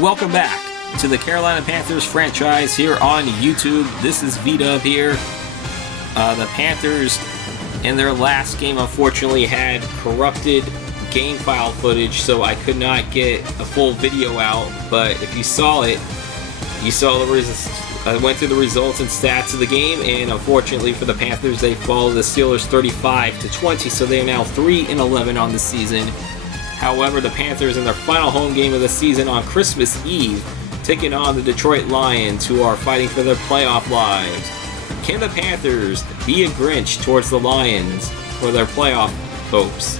Welcome back to the Carolina Panthers franchise here on YouTube. This is V-Dub here. The Panthers in their last game unfortunately had corrupted game file footage, so I could not get a full video out. But if you saw it, you saw I went through the results and stats of the game, and unfortunately for the Panthers, they fall to the Steelers 35-20, so they are now 3-11 on the season. However, the Panthers in their final home game of the season on Christmas Eve, taking on the Detroit Lions, who are fighting for their playoff lives. Can the Panthers be a Grinch towards the Lions for their playoff hopes?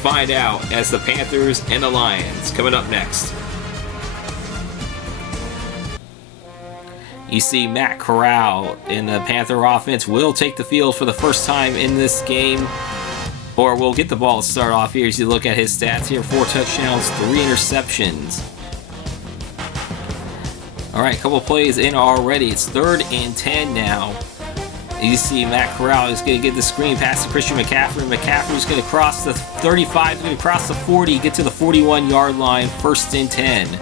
Find out as the Panthers and the Lions coming up next. You see Matt Corral in the Panther offense will take the field for the first time in this game. Or we'll get the ball to start off here as you look at his stats here. 4 touchdowns, 3 interceptions. Alright, a couple plays in already. It's 3rd and 10 now. You see Matt Corral is going to get the screen pass to Christian McCaffrey. McCaffrey's going to cross the 35, he's going to cross the 40, get to the 41-yard line, 1st and 10.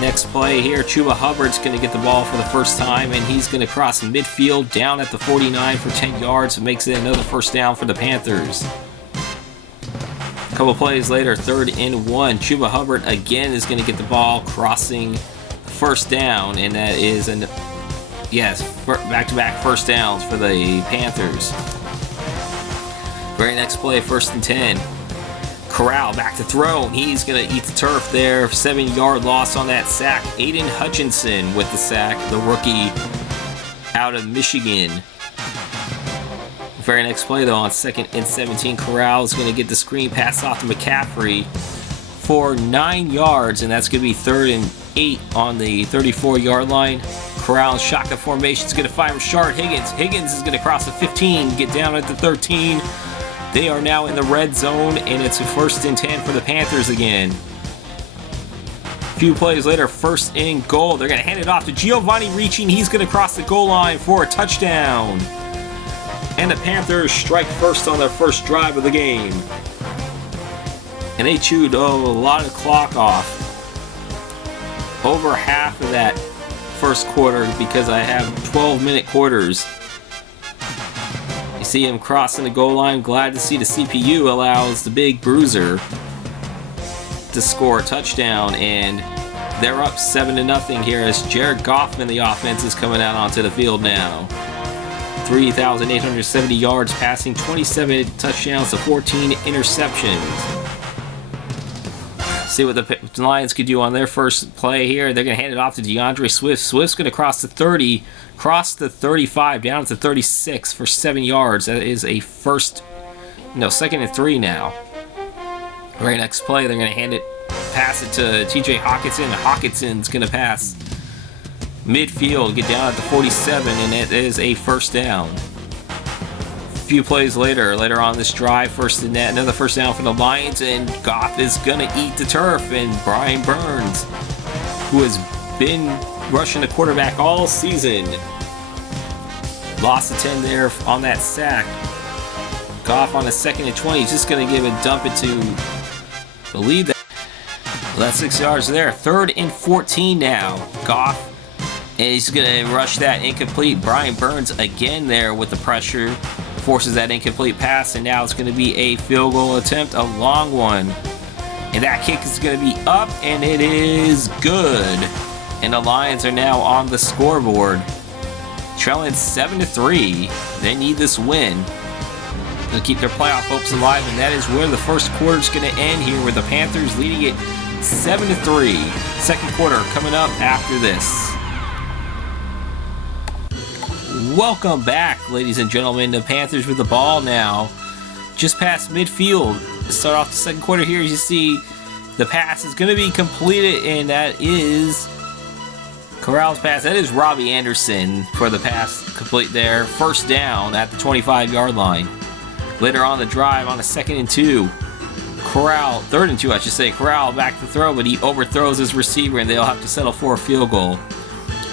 Next play here, Chuba Hubbard's going to get the ball for the first time, and he's going to cross midfield down at the 49 for 10 yards. It makes it another first down for the Panthers. A couple plays later, 3rd and 1. Chuba Hubbard again is going to get the ball crossing first down, and that is back-to-back first downs for the Panthers. Very next play, 1st and 10. Corral back to throw, and he's going to eat the turf there. 7-yard loss on that sack. Aiden Hutchinson with the sack, the rookie out of Michigan. Very next play, though, on 2nd and 17, Corral is going to get the screen pass off to McCaffrey for 9 yards, and that's going to be 3rd and 8 on the 34-yard line. Corral in shotgun formation is going to find Rashard Higgins. Higgins is going to cross the 15, get down at the 13. They are now in the red zone, and it's a 1st and 10 for the Panthers again. A few plays later, 1st and goal. They're going to hand it off to Giovanni Ricci. He's going to cross the goal line for a touchdown. And the Panthers strike first on their first drive of the game. And they chewed a lot of clock off. Over half of that first quarter because I have 12-minute quarters. See him crossing the goal line. Glad to see the CPU allows the big bruiser to score a touchdown, and they're up 7-0 here as Jared Goff in the offense is coming out onto the field now. 3,870 yards passing, 27 touchdowns to 14 interceptions. See what the Lions could do on their first play here. They're going to hand it off to DeAndre Swift. Swift's going to cross the 30, cross the 35, down to 36 for 7 yards. That is a 2nd and 3 now. Very next play, they're going to pass it to TJ Hawkinson. Hawkinson's going to pass midfield, get down at the 47, and it is a 1st down. A few plays later on this drive, 1st and net, another 1st down for the Lions, and Goff is going to eat the turf, and Brian Burns, who has been rushing the quarterback all season, lost the 10 there on that sack. Goff on a 2nd and 20, he's just going to dump it to the lead. Well, that's 6 yards there. 3rd and 14 now. Goff, and he's going to rush that incomplete. Brian Burns again there with the pressure. Forces that incomplete pass, and now it's going to be a field goal attempt, a long one. And that kick is going to be up, and it is good. And the Lions are now on the scoreboard, trailing 7-3. They need this win to keep their playoff hopes alive, and that is where the first quarter is going to end here, with the Panthers leading it 7-3. Second quarter coming up after this. Welcome back, ladies and gentlemen. The Panthers with the ball now, just past midfield. To start off the second quarter here, as you see, the pass is going to be completed, and that is Corral's pass. That is Robbie Anderson for the pass complete there. 1st down at the 25-yard line. Later on the drive, on a 2nd and 2, Corral, 3rd and 2 I should say, Corral back to throw, but he overthrows his receiver, and they'll have to settle for a field goal.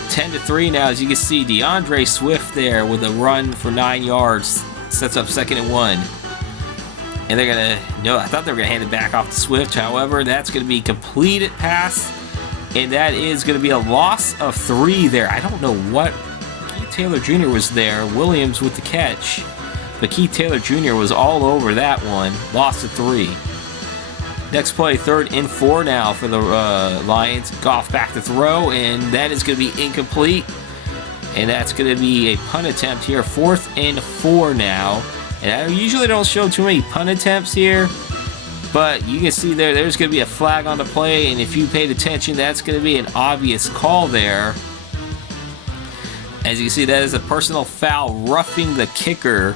10-3 now, as you can see, DeAndre Swift there with a run for 9 yards. Sets up 2nd and 1. And they're going to, no, I thought they were going to hand it back off to Swift. However, that's going to be completed pass. And that is going to be a loss of 3 there. I don't know what. Keith Taylor Jr. was there. Williams with the catch. But Keith Taylor Jr. was all over that one. Loss of 3. Next play, 3rd and 4 now for the Lions. Goff back to throw, and that is going to be incomplete. And that's going to be a punt attempt here. 4th and 4 now. And I usually don't show too many punt attempts here, but you can see there's going to be a flag on the play, and if you paid attention, that's going to be an obvious call there. As you can see, that is a personal foul, roughing the kicker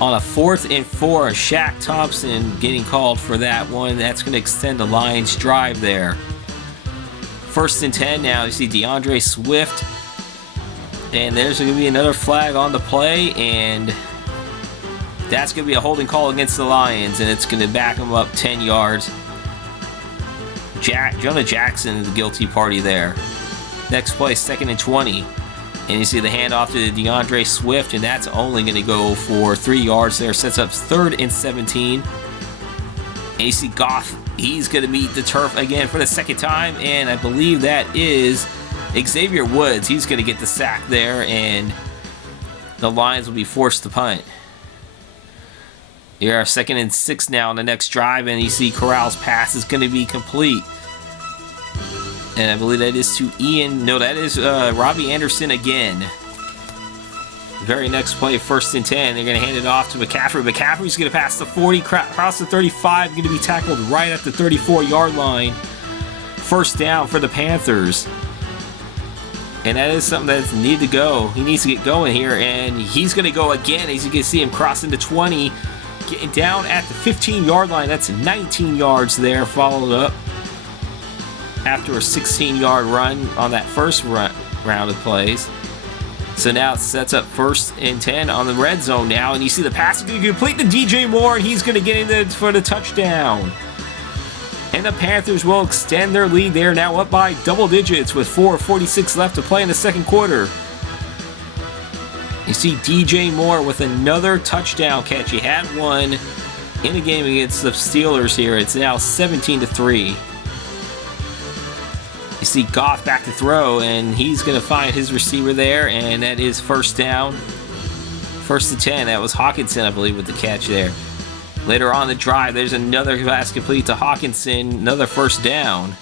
on a 4th and 4. Shaq Thompson getting called for that one. That's going to extend the Lions' drive there. 1st and 10 now. You see DeAndre Swift, and there's going to be another flag on the play, and that's going to be a holding call against the Lions, and it's going to back them up 10 yards. Jonah Jackson is the guilty party there. Next play, 2nd and 20. And you see the handoff to DeAndre Swift, and that's only going to go for 3 yards there. Sets up 3rd and 17. And you see Goff, he's going to meet the turf again for the 2nd time, and I believe that is Xavier Woods. He's going to get the sack there, and the Lions will be forced to punt. Here are 2nd and 6 now on the next drive, and you see Corral's pass is going to be complete. And I believe that is to Ian. No, that is Robbie Anderson again. Very next play, 1st and 10. They're going to hand it off to McCaffrey. McCaffrey's going to pass the 40, cross the 35, going to be tackled right at the 34-yard line. 1st down for the Panthers. And that is something that needs to go. He needs to get going here, and he's going to go again. As you can see him crossing the 20. Getting down at the 15-yard line. That's 19 yards there, followed up after a 16-yard run on that first round of plays. So now it sets up 1st and 10 on the red zone now, and you see the pass is going to complete to DJ Moore, and he's going to get in for the touchdown. And the Panthers will extend their lead. They're now up by double digits with 4:46 left to play in the 2nd quarter. You see DJ Moore with another touchdown catch. He had one in a game against the Steelers here. It's now 17-3. You see Goff back to throw, and he's going to find his receiver there, and that is 1st down. 1st and 10. That was Hawkinson, I believe, with the catch there. Later on the drive, there's another pass complete to Hawkinson. Another 1st down.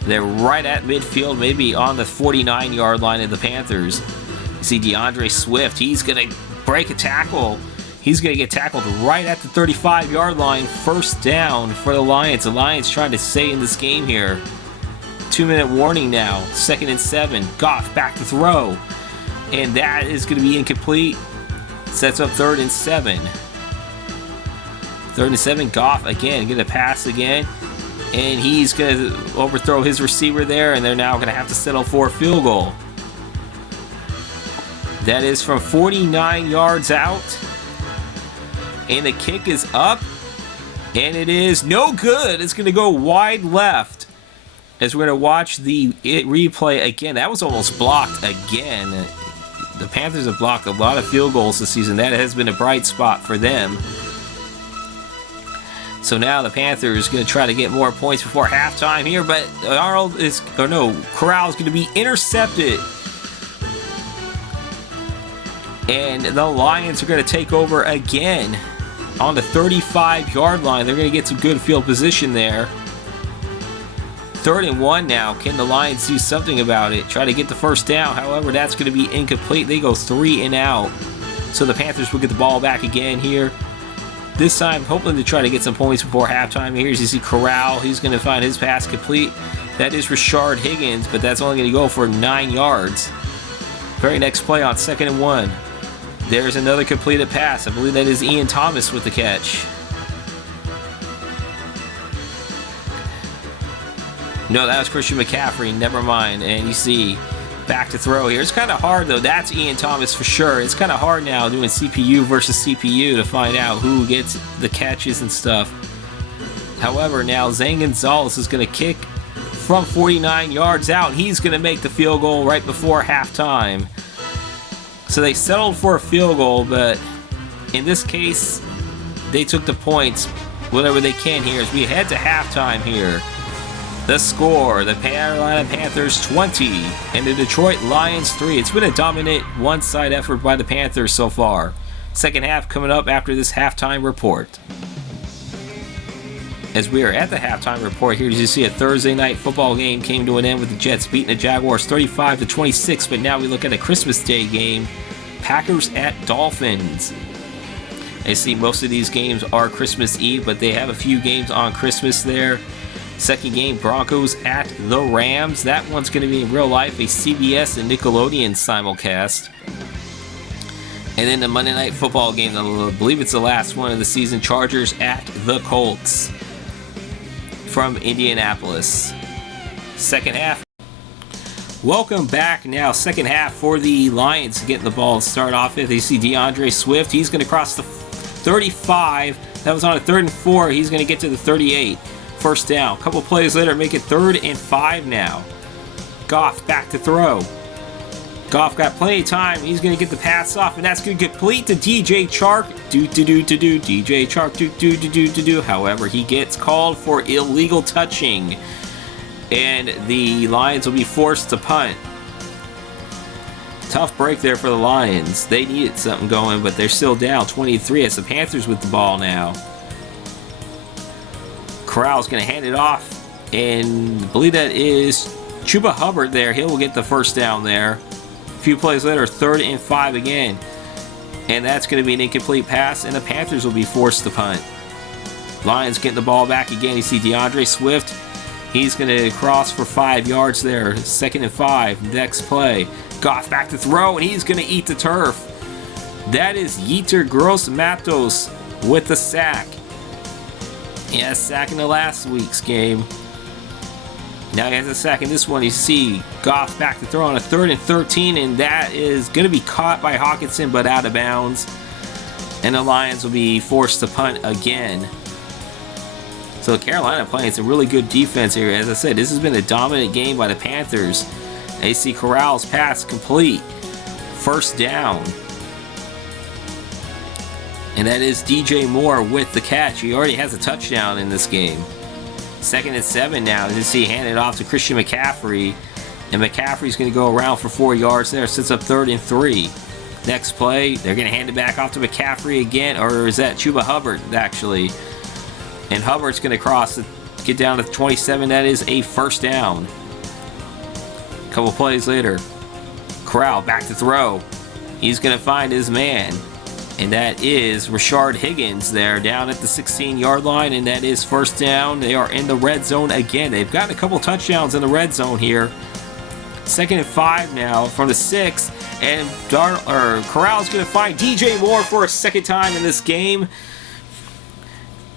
They're right at midfield, maybe on the 49-yard line of the Panthers. You see DeAndre Swift. He's going to break a tackle. He's going to get tackled right at the 35-yard line. 1st down for the Lions. The Lions trying to stay in this game here. 2-minute warning now. 2nd and 7. Goff back to throw. And that is going to be incomplete. Sets up 3rd and 7. 3rd and 7. Goff again. Going to pass again. And he's going to overthrow his receiver there, and they're now going to have to settle for a field goal. That is from 49 yards out. And the kick is up, and it is no good. It's going to go wide left. As we're going to watch the replay again. That was almost blocked again. The Panthers have blocked a lot of field goals this season. That has been a bright spot for them. So now the Panthers going to try to get more points before halftime here, but Corral is going to be intercepted. And the Lions are going to take over again on the 35-yard line. They're going to get some good field position there. 3rd and 1 now. Can the Lions do something about it? Try to get the 1st down. However, that's going to be incomplete. They go 3 and out. So the Panthers will get the ball back again here. This time, hoping to try to get some points before halftime. Here's you see Corral. He's going to find his pass complete. That is Rashard Higgins, but that's only going to go for 9 yards. Very next play on 2nd and 1. There's another completed pass. I believe that is Ian Thomas with the catch. No, that was Christian McCaffrey. Never mind. And you see back to throw here. It's kind of hard, though. That's Ian Thomas for sure. It's kind of hard now doing CPU versus CPU to find out who gets the catches and stuff. However, now Zane Gonzalez is going to kick from 49 yards out. He's going to make the field goal right before halftime. So they settled for a field goal, but in this case, they took the points, whatever they can here, as we head to halftime here. The score, the Carolina Panthers 20 and the Detroit Lions 3. It's been a dominant one-side effort by the Panthers so far. Second half coming up after this halftime report. As we are at the halftime report here, as you see, a Thursday night football game came to an end with the Jets beating the Jaguars 35-26, but now we look at a Christmas Day game, Packers at Dolphins. I see most of these games are Christmas Eve, but they have a few games on Christmas there. Second game, Broncos at the Rams. That one's going to be in real life, a CBS and Nickelodeon simulcast. And then the Monday Night Football game, I believe it's the last one of the season, Chargers at the Colts from Indianapolis. Second half. Welcome back now. Second half for the Lions getting the ball to start off with. They see DeAndre Swift. He's going to cross the 35. That was on a 3rd and 4. He's going to get to the 38. First down. A couple plays later, make it 3rd and 5 now. Goff back to throw. Goff got plenty of time. He's going to get the pass off, and that's going to complete to DJ Chark. DJ Chark. However, he gets called for illegal touching, and the Lions will be forced to punt. Tough break there for the Lions. They needed something going, but they're still down 23 as the Panthers with the ball now. Corral's going to hand it off, and I believe that is Chuba Hubbard there. He'll get the first down there. A few plays later, 3rd and 5 again. And that's going to be an incomplete pass, and the Panthers will be forced to punt. Lions getting the ball back again. You see DeAndre Swift. He's going to cross for 5 yards there. 2nd and 5. Next play. Goff back to throw, and he's going to eat the turf. That is Yetur Gross-Matos with the sack. Yeah, sack in the last week's game. Now he has a sack in this one. You see Goff back to throw on a 3rd and 13, and that is going to be caught by Hawkinson, but out of bounds. And the Lions will be forced to punt again. So Carolina playing some really good defense here. As I said, this has been a dominant game by the Panthers. AC Corral's pass complete. First down. And that is DJ Moore with the catch. He already has a touchdown in this game. 2nd and 7 now. You see handed off to Christian McCaffrey. And McCaffrey's going to go around for 4 yards there. Sits up 3rd and 3. Next play, they're going to hand it back off to McCaffrey again. Or is that Chuba Hubbard, actually? And Hubbard's going to cross, get down to 27. That is a first down. A couple plays later, Corral back to throw. He's going to find his man. And that is Rashard Higgins there down at the 16-yard line. And that is first down. They are in the red zone again. They've gotten a couple touchdowns in the red zone here. 2nd and 5 now from the 6. And Corral's going to find DJ Moore for a second time in this game.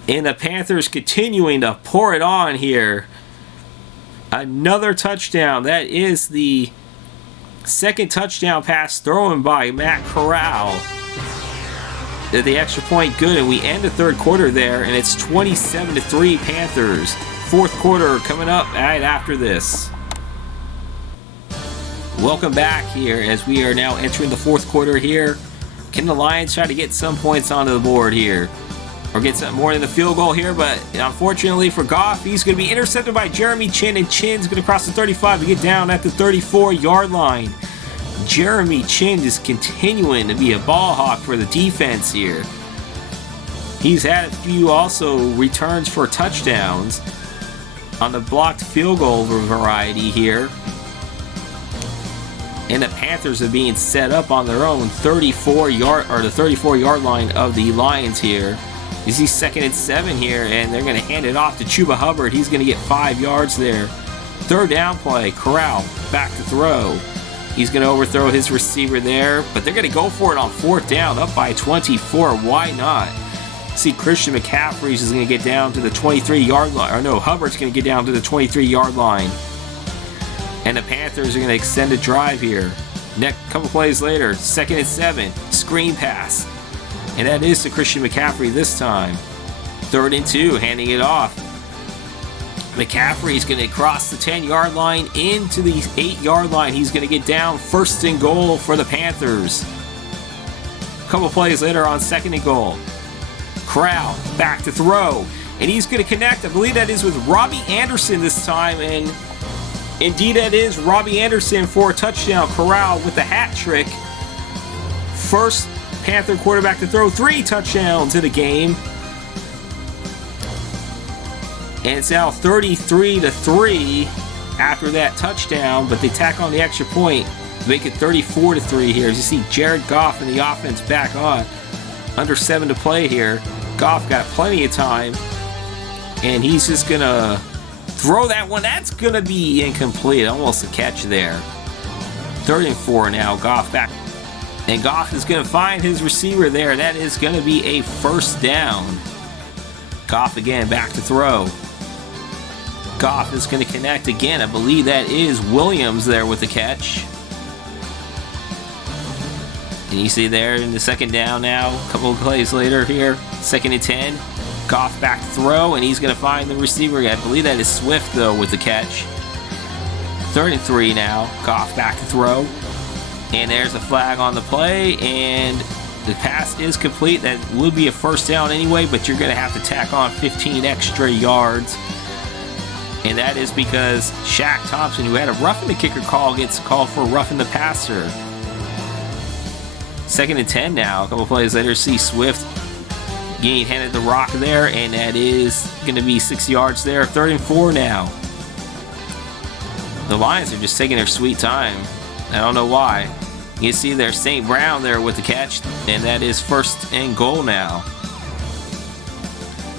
And the Panthers continuing to pour it on here. Another touchdown. That is the second touchdown pass thrown by Matt Corral. The extra point good, and we end the third quarter there, and it's 27-3 Panthers. Fourth quarter coming up right after this. Welcome back here as we are now entering the fourth quarter here. Can the Lions try to get some points onto the board here? Or get some more than the field goal here, but unfortunately for Goff, he's going to be intercepted by Jeremy Chinn, and Chinn's going to cross the 35 to get down at the 34-yard line. Jeremy Chinn is continuing to be a ball hawk for the defense here. He's had a few also returns for touchdowns on the blocked field goal variety here. And the Panthers are being set up on their own 34-yard line of the Lions here. You see 2nd and 7 here, and they're going to hand it off to Chuba Hubbard. He's going to get 5 yards there. Third down play, Corral back to throw. He's going to overthrow his receiver there, but they're going to go for it on 4th down, up by 24. Why not? See, Christian McCaffrey is going to get down to the 23-yard line. Or no, Hubbard's going to get down to the 23-yard line. And the Panthers are going to extend the drive here. Next couple plays later, 2nd and 7, screen pass. And that is to Christian McCaffrey this time. 3rd and 2, handing it off. McCaffrey's going to cross the 10-yard line into the 8-yard line. He's going to get down 1st and goal for the Panthers. couple plays later on 2nd and goal. Corral back to throw, and he's going to connect. I believe that is with Robbie Anderson this time, and indeed that is Robbie Anderson for a touchdown. Corral with the hat trick. First Panther quarterback to throw 3 touchdowns in the game. And it's now 33-3 after that touchdown, but they tack on the extra point to make it 34-3 here. As you see Jared Goff and the offense back on. Under 7 to play here. Goff got plenty of time, and he's just going to throw that one. That's going to be incomplete. Almost a catch there. 3rd and 4 now. Goff back. And Goff is going to find his receiver there. That is going to be a first down. Goff again back to throw. Goff is going to connect again. I believe that is Williams there with the catch. And you see there in the 2nd down now, a couple of plays later here, 2nd and 10. Goff back to throw, and he's going to find the receiver. I believe that is Swift, though, with the catch. 3rd and 3 now. Goff back to throw. And there's a flag on the play, and the pass is complete. That would be a first down anyway, but you're going to have to tack on 15 extra yards. And that is because Shaq Thompson, who had a roughing the kicker call, gets called for roughing the passer. 2nd and 10 now. A couple plays later, see Swift getting handed the rock there, and that is going to be 6 yards there. 3rd and 4 now. The Lions are just taking their sweet time. I don't know why. You see there St. Brown there with the catch, and that is 1st and goal now.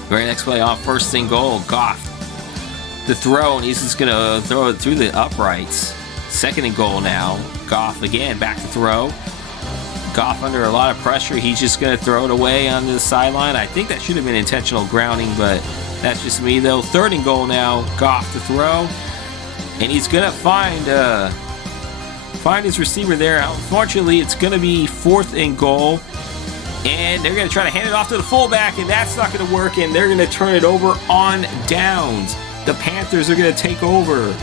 Very next play on 1st and goal. Goff to throw, and he's just going to throw it through the uprights. 2nd and goal now. Goff again back to throw. Goff under a lot of pressure. He's just going to throw it away onto the sideline. I think that should have been intentional grounding, but that's just me though. 3rd and goal now. Goff to throw, and he's going to find his receiver there. Unfortunately, it's going to be 4th and goal, and they're going to try to hand it off to the fullback, and that's not going to work, and they're going to turn it over on downs. The Panthers are going to take over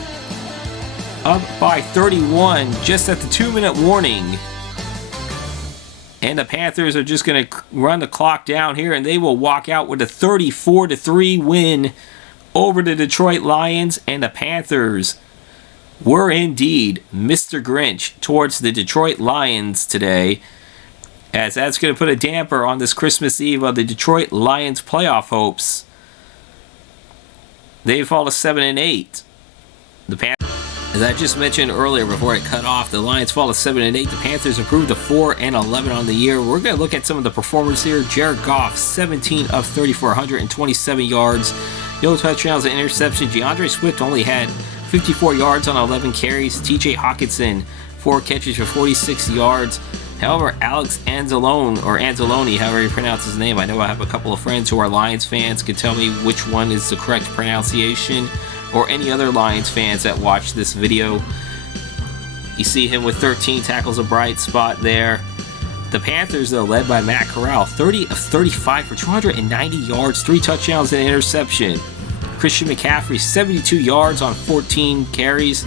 up by 31 just at the 2-minute warning. And the Panthers are just going to run the clock down here, and they will walk out with a 34-3 win over the Detroit Lions. And the Panthers were indeed Mr. Grinch towards the Detroit Lions today, as that's going to put a damper on this Christmas Eve of the Detroit Lions playoff hopes. They fall to 7-8. The Panthers, as I just mentioned earlier before I cut off, the Lions fall to 7-8. The Panthers improved to 4-11 on the year. We're going to look at some of the performers here. Jared Goff, 17 of 34, 127 yards, no touchdowns and interceptions. DeAndre Swift only had 54 yards on 11 carries. TJ Hawkinson, 4 catches for 46 yards. However, Alex Anzalone, however you pronounce his name, I know I have a couple of friends who are Lions fans, can tell me which one is the correct pronunciation, or any other Lions fans that watch this video. You see him with 13 tackles, a bright spot there. The Panthers, though, led by Matt Corral, 30 of 35 for 290 yards, 3 touchdowns and an interception. Christian McCaffrey, 72 yards on 14 carries.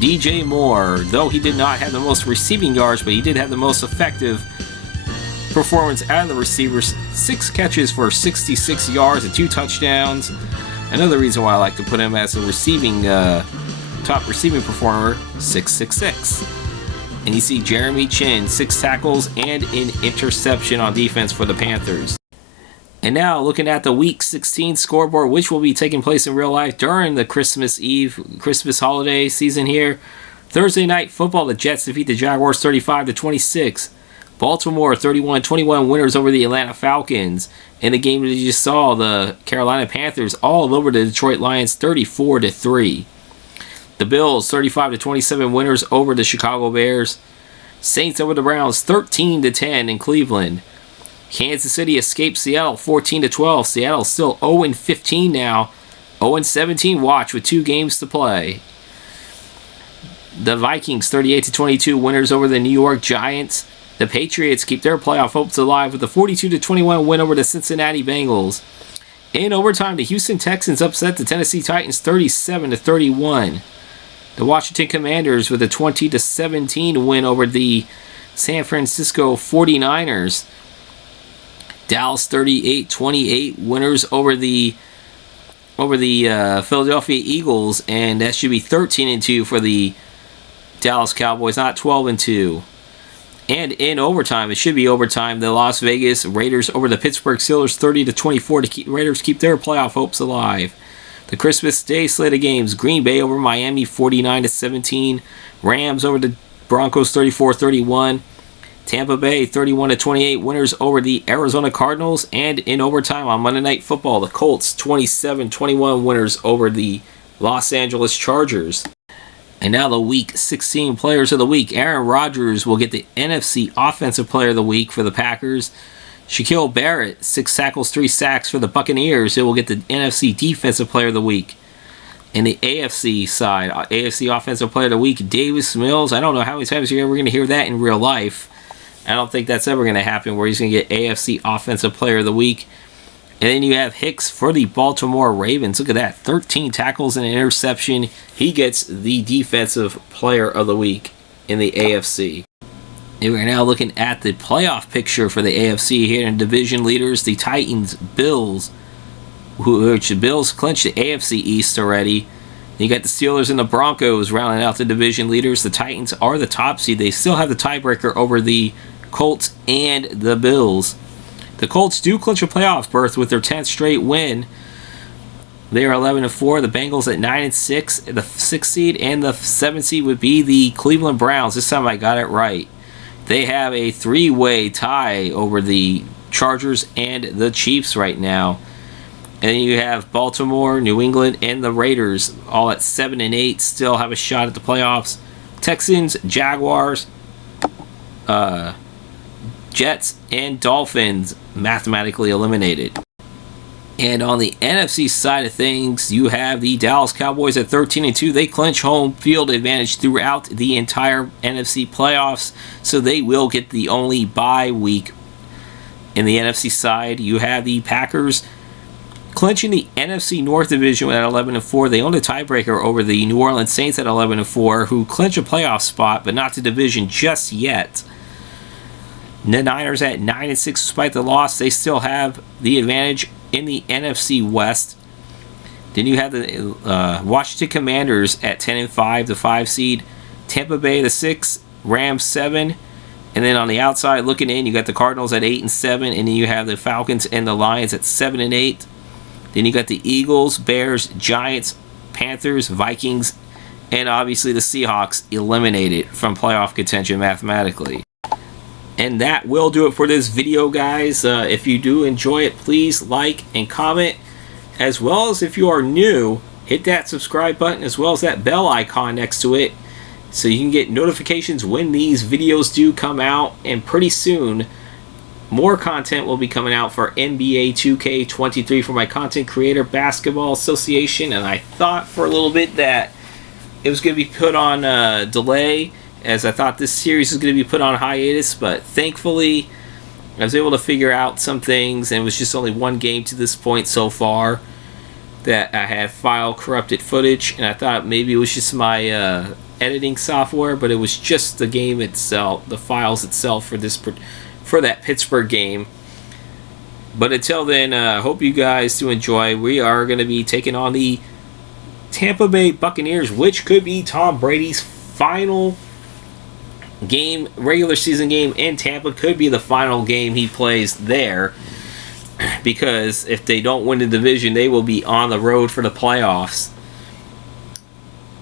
DJ Moore, though he did not have the most receiving yards, but he did have the most effective performance out of the receivers. 6 catches for 66 yards and 2 touchdowns. Another reason why I like to put him as a top receiving performer, 666. And you see Jeremy Chin, 6 tackles and an interception on defense for the Panthers. And now looking at the Week 16 scoreboard, which will be taking place in real life during the Christmas holiday season here. Thursday night football, the Jets defeat the Jaguars 35-26. Baltimore 31-21 winners over the Atlanta Falcons. In the game that you just saw, the Carolina Panthers all over the Detroit Lions 34-3. The Bills 35-27 winners over the Chicago Bears. Saints over the Browns 13-10 in Cleveland. Kansas City escaped Seattle 14-12. Seattle still 0-15 now. 0-17 watch with 2 games to play. The Vikings 38-22 winners over the New York Giants. The Patriots keep their playoff hopes alive with a 42-21 win over the Cincinnati Bengals. In overtime, the Houston Texans upset the Tennessee Titans 37-31. The Washington Commanders with a 20-17 win over the San Francisco 49ers. Dallas 38-28 winners over the Philadelphia Eagles, and that should be 13-2 for the Dallas Cowboys, not 12-2. And in overtime, it should be overtime, the Las Vegas Raiders over the Pittsburgh Steelers 30-24 to keep Raiders keep their playoff hopes alive. The Christmas Day slate of games: Green Bay over Miami 49-17, Rams over the Broncos 34-31, Tampa Bay 31-28 winners over the Arizona Cardinals, and in overtime on Monday Night Football, the Colts 27-21 winners over the Los Angeles Chargers. And now the Week 16 Players of the Week. Aaron Rodgers will get the NFC Offensive Player of the Week for the Packers. Shaquille Barrett, 6 tackles, 3 sacks for the Buccaneers. It will get the NFC Defensive Player of the Week. In the AFC side, AFC Offensive Player of the Week, Davis Mills. I don't know how many times you're ever going to hear that in real life. I don't think that's ever going to happen where he's going to get AFC Offensive Player of the Week. And then you have Hicks for the Baltimore Ravens. Look at that, 13 tackles and an interception. He gets the Defensive Player of the Week in the AFC. And we're now looking at the playoff picture for the AFC here in division leaders. The Titans, Bills, which Bills clinched the AFC East already. You got the Steelers and the Broncos rounding out the division leaders. The Titans are the top seed. They still have the tiebreaker over the Colts and the Bills. The Colts do clinch a playoff berth with their 10th straight win. They are 11-4. The Bengals at 9-6. The 6th seed and the 7th seed would be the Cleveland Browns. This time I got it right. They have a 3-way tie over the Chargers and the Chiefs right now. And then you have Baltimore, New England, and the Raiders all at 7-8. Still have a shot at the playoffs. Texans, Jaguars, Jets, and Dolphins mathematically eliminated. And on the NFC side of things, you have the Dallas Cowboys at 13-2. They clinch home field advantage throughout the entire NFC playoffs, so they will get the only bye week. In the NFC side, you have the Packers clinching the NFC North Division at 11-4. They own a tiebreaker over the New Orleans Saints at 11-4, who clinch a playoff spot, but not the division just yet. The Niners at 9-6, despite the loss, they still have the advantage in the NFC West. Then you have the Washington Commanders at 10-5, the 5 seed. Tampa Bay the 6, Rams 7. And then on the outside looking in, you got the Cardinals at 8-7, and then you have the Falcons and the Lions at 7-8. Then you got the Eagles, Bears, Giants, Panthers, Vikings, and obviously the Seahawks eliminated from playoff contention mathematically. And that will do it for this video, guys. If you do enjoy it, please like and comment. As well as if you are new, hit that subscribe button as well as that bell icon next to it so you can get notifications when these videos do come out. And pretty soon, more content will be coming out for NBA 2K23 for my Content Creator Basketball Association. And I thought for a little bit that it was going to be put on delay, as I thought this series was going to be put on hiatus, but thankfully I was able to figure out some things, and it was just only one game to this point so far that I had file corrupted footage, and I thought maybe it was just my editing software, but it was just the game itself, the files itself for that Pittsburgh game. But until then, I hope you guys do enjoy. We are going to be taking on the Tampa Bay Buccaneers, which could be Tom Brady's final game, regular season game in Tampa. Could be the final game he plays there, because if they don't win the division, they will be on the road for the playoffs.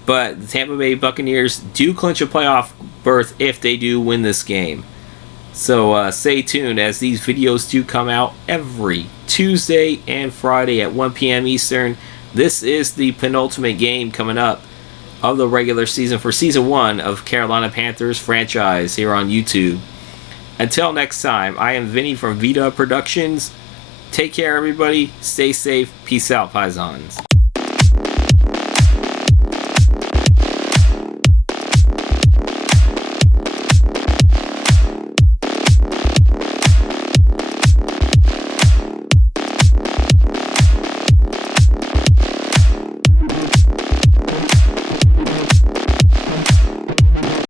But the Tampa Bay Buccaneers do clinch a playoff berth if they do win this game. So stay tuned, as these videos do come out every Tuesday and Friday at 1 p.m. Eastern. This is the penultimate game coming up of the regular season for Season 1 of Carolina Panthers Franchise here on YouTube. Until next time, I am Vinny from Vita Productions. Take care, everybody. Stay safe. Peace out, Paisans.